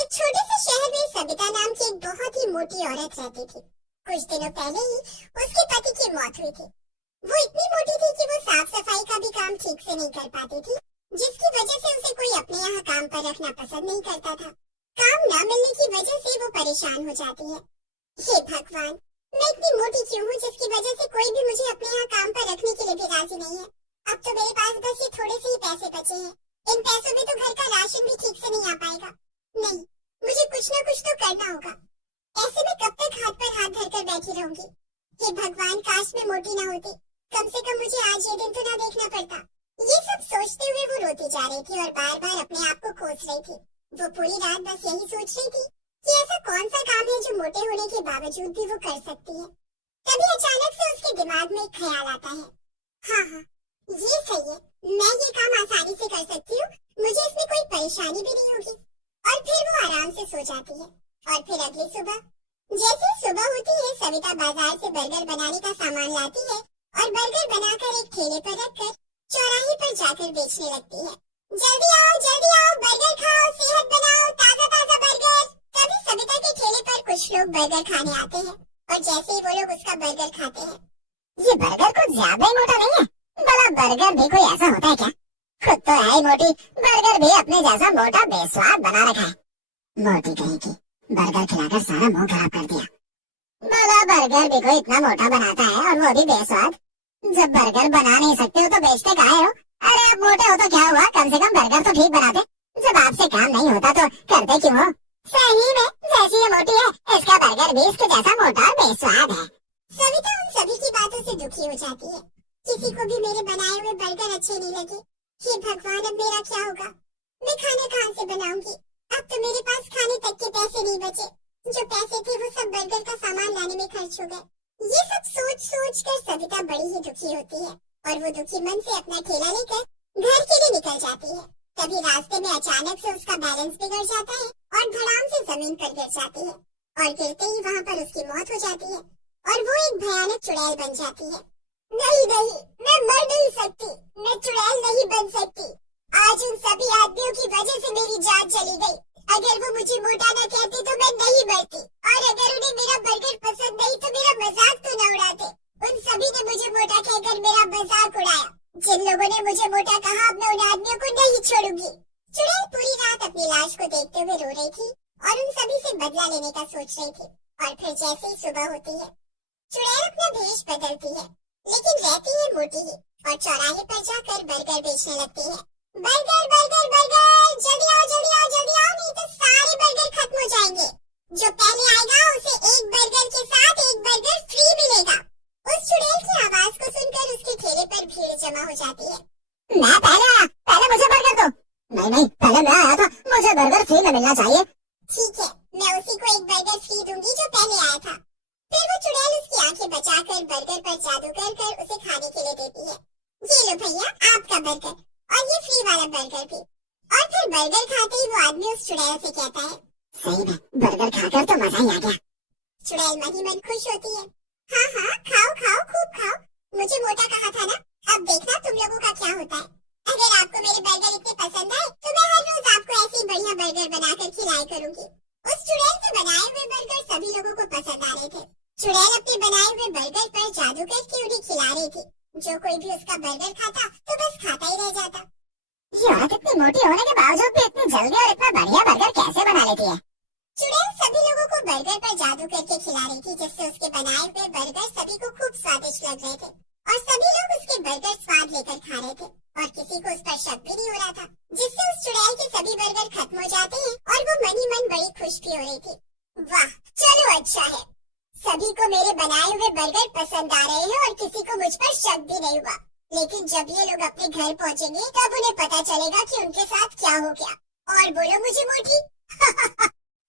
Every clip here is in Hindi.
एक छोटे से शहर में सविता नाम की एक बहुत ही मोटी औरत रहती थी। कुछ दिनों पहले ही उसके पति की मौत हुई थी। वो इतनी मोटी थी कि वो साफ सफाई का भी काम ठीक से नहीं कर पाती थी, जिसकी वजह से उसे कोई अपने यहाँ काम पर रखना पसंद नहीं करता था। काम न मिलने की वजह से वो परेशान हो जाती है। हे भगवान, मैं इतनी मोटी क्यों हूँ जिसकी वजह से कोई भी मुझे अपने यहाँ काम पर रखने के लिए भी राजी नहीं है। अब तो मेरे पास बस ये थोड़े से ही पैसे बचे हैं। इन पैसों में तो घर का राशन भी ठीक से नहीं आ पाएगा। नहीं, मुझे कुछ ना कुछ तो करना होगा। ऐसे में कब तक हाथ पर हाथ धरकर बैठी रहूंगी। हे भगवान, काश मैं मोटी ना होती। कम से कम मुझे आज ये दिन तो ना देखना पड़ता। ये सब सोचते हुए वो रोती जा रही थी और बार बार अपने आप को कोस रही थी। वो पूरी रात बस यही सोच रही थी कि ऐसा कौन सा काम है जो मोटे होने के बावजूद भी वो कर सकती है। तभी अचानक से उसके दिमाग में एक ख्याल आता है। हाँ, ये सही है, मैं ये काम आसानी से कर सकती हूँ। मुझे इसमें कोई परेशानी भी नहीं होगी। और फिर वो आराम से सो जाती है। और फिर अगली सुबह जैसे सुबह होती है, सविता बाजार से बर्गर बनाने का सामान लाती है और बर्गर बनाकर एक ठेले पर रखकर चौराहे पर जाकर बेचने लगती है। जल्दी आओ, बर्गर खाओ, सेहत बनाओ, ताजा ताजा बर्गर। तभी सविता के ठेले पर कुछ लोग बर्गर खाने आते हैं और जैसे ही वो लोग उसका बर्गर खाते हैं, ये बर्गर कुछ ज्यादा ही मोटा नहीं है? भला बर्गर भी कोई ऐसा होता है क्या? खुद तो है ही मोटी, बर्गर भी अपने जैसा मोटा बेस्वाद बना रखा है। मोटी कहीं की, बर्गर खिलाकर सारा मुंह खराब कर दिया। भला बर्गर भी कोई इतना मोटा बनाता है और वो भी बेस्वाद? जब बर्गर बना नहीं सकते हो तो बेचते काहे हो? अरे आप मोटे हो तो क्या हुआ, कम से कम बर्गर तो ठीक बनाते। जब आपसे काम नहीं होता तो करते क्यों हो? सही में जैसी ये मोटी है, इसका बर्गर भी इसके जैसा मोटा और बेस्वाद है। सविता उन सभी की बातों से दुखी हो जाती है। किसी को भी मेरे बनाए हुए बर्गर अच्छे नहीं लगे। हे भगवान, अब मेरा क्या होगा? मैं खाना कहाँ से बनाऊंगी? अब तो मेरे पास खाने तक के पैसे नहीं बचे। जो पैसे थे वो सब बर्गर का सामान लाने में खर्च हो गए। ये सब सोच सोच कर सविता बड़ी ही दुखी होती है और वो दुखी मन से अपना ठेला लेकर घर के लिए निकल जाती है। तभी रास्ते में अचानक से उसका बैलेंस बिगड़ जाता है और धड़ाम से जमीन पर गिर जाती है और गिरते ही वहाँ पर उसकी मौत हो जाती है और वो एक भयानक चुड़ैल बन जाती है। नहीं, मैं मर नहीं सकती, मैं चुड़ैल नहीं बन सकती। आज उन सभी आदमियों की वजह से मेरी जान चली गई। अगर वो मुझे मोटा न कहते तो मैं नहीं मरती, और अगर उन्हें मेरा बर्गर पसंद नहीं तो मेरा मजाक तो न उड़ाते। उन सभी ने मुझे मोटा कहकर मेरा मजाक उड़ाया। जिन लोगों ने मुझे मोटा कहा, अब मैं उन आदमियों को नहीं छोड़ूंगी। चुड़ैल पूरी रात अपनी लाश को देखते हुए रो रही थी और उन सभी से बदला लेने का सोच रही थी। और फिर जैसे ही सुबह होती है, चुड़ैल अपना भेष बदलती है, लेकिन रहती है मोटी ही, और चौराहे पर जाकर बर्गर बेचने लगती है। बर्गर बर्गर बर्गर, जल्दी आओ, नहीं तो सारे बर्गर खत्म हो जाएंगे। जो पहले आएगा उसे एक बर्गर के साथ एक बर्गर फ्री मिलेगा। उस चुड़ैल की आवाज को सुनकर उसके ठेले पर भीड़ जमा हो जाती है। मैं पहले मुझे बर्गर दो। नहीं, पहले मैं आया था, मुझे बर्गर फ्री में मिलना चाहिए। ठीक है, मैं उसी को एक बर्गर फ्री दूंगी जो पहले आया था। फिर वो चुड़ैल उसकी आंखें बचाकर बर्गर पर जादू कर उसे खाने के लिए देती है। ये लो भैया, आपका बर्गर, और ये फ्री वाला बर्गर भी। और फिर बर्गर खाते ही वो आदमी उस चुड़ैल से कहता है, सही में बर्गर खाकर तो मजा ही आ गया। चुड़ैल मन ही मन खुश होती है। हाँ, खाओ, खूब खाओ। मुझे मोटा कहा था ना, अब देखना तुम लोगों का क्या होता है। अगर आपको मेरे बर्गर इतने पसंद आए तो मैं हर रोज आपको ऐसे ही बढ़िया बर्गर बनाकर खिलाया करूंगी। उस चुड़ैल के बनाए हुए बर्गर सभी लोगों को पसंद आ रहे थे। चुड़ैल अपने बनाए हुए बर्गर पर जादू करके उन्हें खिला रही थी। जो कोई भी उसका बर्गर खाता तो बस खाता ही रह जाता। ये औरत इतनी मोटी होने के बावजूद भी इतनी जल्दी और इतना बढ़िया बर्गर कैसे बना लेती है? चुड़ैल सभी लोगों को बर्गर पर जादू करके खिला रही थी, जिससे उसके बनाए हुए बर्गर सभी को खूब स्वादिष्ट लग रहे थे और सभी लोग उसके बर्गर स्वाद लेकर खा रहे थे और किसी को उस पर शक भी नहीं हो रहा था, जिससे उस चुड़ैल के सभी बर्गर खत्म हो जाते हैं और वो मन ही मन बड़ी खुश भी हो रही थी। वाह, चलो अच्छा है, सभी को मेरे बनाए हुए बर्गर पसंद आ रहे हैं और किसी को मुझ पर शक भी नहीं हुआ। लेकिन जब ये लोग अपने घर पहुँचेंगे तब उन्हें पता चलेगा कि उनके साथ क्या हो गया। और बोलो मुझे मोटी।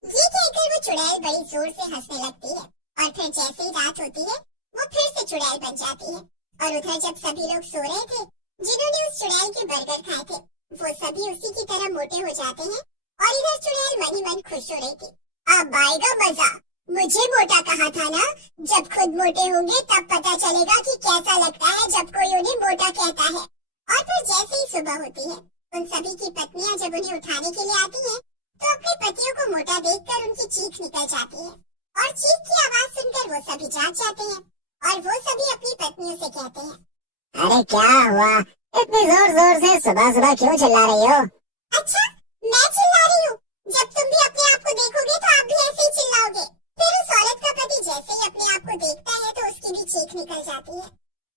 ये कहकर वो चुड़ैल बड़ी जोर से हंसने लगती है और फिर जैसे ही रात होती है वो फिर से चुड़ैल बन जाती है। और उधर जब सभी लोग सो रहे थे, जिन्होंने उस चुड़ैल के बर्गर खाए थे, वो सभी उसी की तरह मोटे हो जाते हैं और इधर चुड़ैल मन ही मन खुश हो रही थी। अब आएगा मजा, मुझे मोटा कहा था ना, जब खुद मोटे होंगे तब पता चलेगा कि कैसा लगता है जब कोई उन्हें मोटा कहता है। और फिर जैसे ही सुबह होती है, उन सभी की पत्नियां जब उन्हें उठाने के लिए आती हैं, तो अपने पतियों को मोटा देखकर उनकी चीख निकल जाती है और चीख की आवाज सुनकर वो सभी जाग जाते हैं और वो सभी अपनी पत्नियों से कहते हैं, अरे क्या हुआ, इतनी जोर जोर से सुबह सुबह क्यों चिल्ला रही हो? अच्छा, मैं चिल्ला रही हूँ? जब तुम भी अपने आप को देखोगे तो आप भी ऐसे ही चिल्लाओगे। फिर उस औरत का पति जैसे ही अपने आप को देखता है तो उसकी भी चीख निकल जाती है।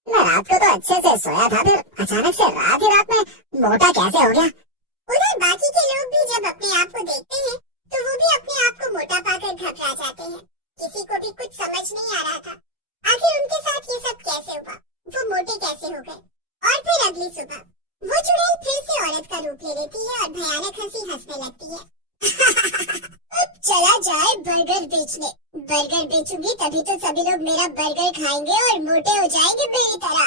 मैं रात को तो अच्छे से सोया था, फिर अचानक से रात ही रात में मोटा कैसे हो गया? उधर बाकी के लोग भी जब अपने आप को देखते हैं तो वो भी अपने आप को मोटा पाकर घबरा जाते हैं। किसी को भी कुछ समझ नहीं आ रहा था आखिर उनके साथ ये सब कैसे हुआ, वो मोटे कैसे हो गए। और फिर अगली सुबह वो चुड़ैल फिर से औरत का रूप ले लेती है और भयानक हंसी हंसने लगती है। अब चला जाए बर्गर बेचने। बर्गर बेचूंगी तभी तो सभी लोग मेरा बर्गर खाएंगे और मोटे हो जाएंगे मेरी तरह।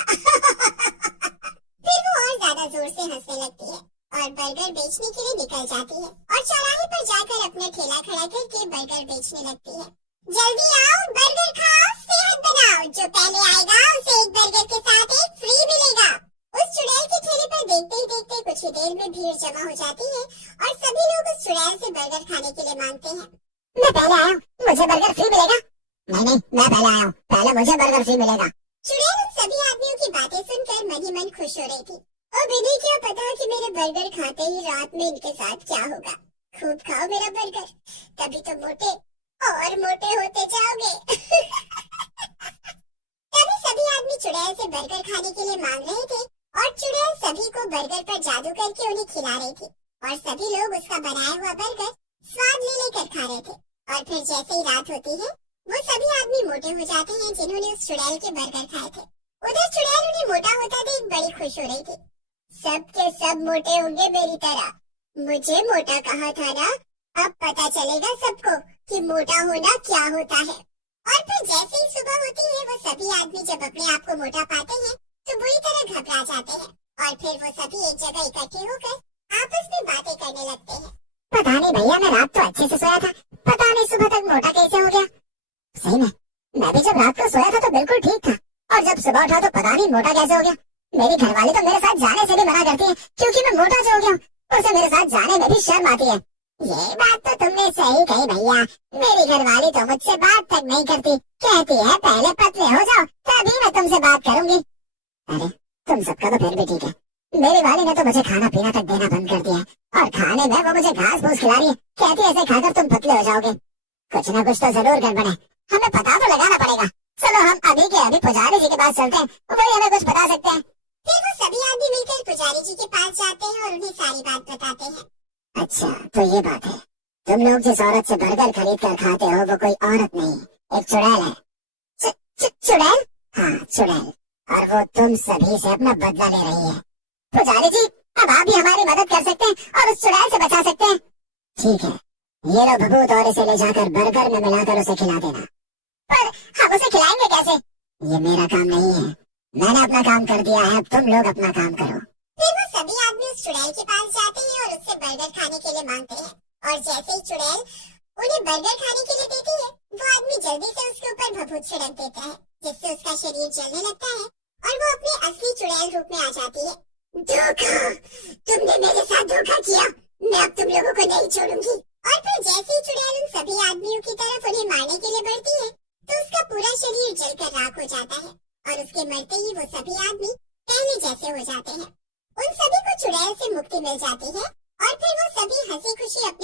फिर वो और ज्यादा जोर से हंसने लगती है और बर्गर बेचने के लिए निकल जाती है और चौराहे पर जाकर अपना ठेला खड़ा करके बर्गर बेचने लगती है। जल्दी आओ, बर्गर खाओ, सेहत बनाओ, जो पहले आएगा उसे एक बर्गर के साथ एक फ्री मिलेगा। उस चुड़ैल के ठेले पर देखते ही देखते कुछ ही देर में भीड़ जमा हो जाती है और सभी लोग उस चुड़ैल से बर्गर खाने के लिए मांगते हैं। मैं पहले आया हूँ, मुझे बर्गर फ्री मिलेगा? नहीं, मैं पहले आया हूँ, पहले मुझे बर्गर फ्री मिलेगा। चुड़ैल उन सभी आदमियों की बातें सुनकर मन ही मन खुश हो रही थी। अब इन्हें क्या पता कि मेरे बर्गर खाते ही रात में इनके साथ क्या होगा। खूब खाओ मेरा बर्गर, तभी तो मोटे और मोटे होते जाओगे। तभी सभी आदमी चुड़ैल से बर्गर खाने के लिए मांग रहे थे और चुड़ैल सभी को बर्गर पर जादू करके उन्हें खिला रही थी और सभी लोग उसका बनाया हुआ बर्गर स्वाद ले लेकर खा रहे थे। और फिर जैसे ही रात होती है वो सभी आदमी मोटे हो जाते हैं जिन्होंने उस चुड़ैल के बर्गर खाए थे। उधर चुड़ैल उन्हें मोटा होता देख बड़ी खुश हो रही थी। सब के सब मोटे होंगे मेरी तरह, मुझे मोटा कहा था ना, अब पता चलेगा सबको कि मोटा होना क्या होता है। और फिर जैसे ही सुबह होती है वो सभी आदमी जब अपने आप को मोटा पाते हैं तो बुरी तरह घबरा जाते हैं और फिर वो सभी एक जगह इकट्ठे होकर आपस में बातें करने लगते हैं। पता नहीं भैया, मैं रात तो अच्छे से सोया था, पता नहीं सुबह तक मोटा कैसे हो गया। सही में मैं भी जब रात को सोया था तो बिल्कुल ठीक था और जब सुबह उठा तो पता नहीं मोटा कैसे हो गया। मेरी घरवाली तो मेरे साथ जाने से भी मना करती है क्योंकि मैं मोटा जो हो गया हूँ। उसे मेरे साथ जाने में भी शर्म आती है। ये बात तो तुमने सही कही भैया, मेरी घरवाली तो मुझसे बात तक नहीं करती, कहती है पहले पतले हो जाओ तभी मैं तुमसे बात करूंगी। अरे तुम सबका तो फिर भी ठीक है, मेरी वाली ने तो मुझे खाना पीना तक देना बंद कर दिया है और खाने में वो मुझे घास फूस खिला रही है, कहती है ऐसे खाकर तुम पतले हो जाओगे। कुछ ना कुछ तो जरूर गड़बड़ है, हमें पता तो लगाना पड़ेगा। चलो हम अभी के अभी पुजारी जी के पास चलते हैं, वही हमें कुछ बता सकते हैं। फिर वो सभी आदमी मिलकर पुजारी जी के पास जाते हैं और उन्हें सारी बात बताते हैं। अच्छा तो ये बात है, तुम लोग जिस औरत से बर्गर खरीद कर खाते हो वो कोई औरत नहीं, एक चुड़ैल है। चुड़ैल? हाँ चुड़ैल, और वो तुम सभी से अपना बदला ले रही है। पुजारी जी अब आप भी हमारी मदद कर सकते हैं और उस चुड़ैल से बचा सकते हैं। ठीक है, ये लो भभूत और इसे ले जाकर बर्गर में मिलाकर उसे खिला देना। पर हम उसे खिलाएंगे कैसे? ये मेरा काम नहीं है, मैंने अपना काम कर दिया है, अब तुम लोग अपना काम करो। फिर वो सभी आदमी उस चुड़ैल के पास जाते हैं और उससे बर्गर खाने के लिए मांगते हैं और जैसे ही चुड़ैल उन्हें बर्गर खाने के लिए देती है वो आदमी जल्दी से उसके ऊपर भभूत छिड़क देता है जिससे उसका शरीर जलने लगता है और वो अपने असली चुड़ैल रूप में आ जाती है। धोखा, तुमने मेरे साथ धोखा किया, मैं अब तुम लोगों को नहीं छोड़ूंगी। और फिर जैसे ही चुड़ैल उन सभी आदमियों की तरफ उन्हें मारने के लिए बढ़ती है तो उसका पूरा शरीर जलकर राख हो जाता है और उसके मरते ही वो सभी आदमी पहले जैसे हो जाते हैं। उन सभी को चुड़ैल से मुक्ति मिल जाती है और फिर वो सभी हंसी खुशी अपने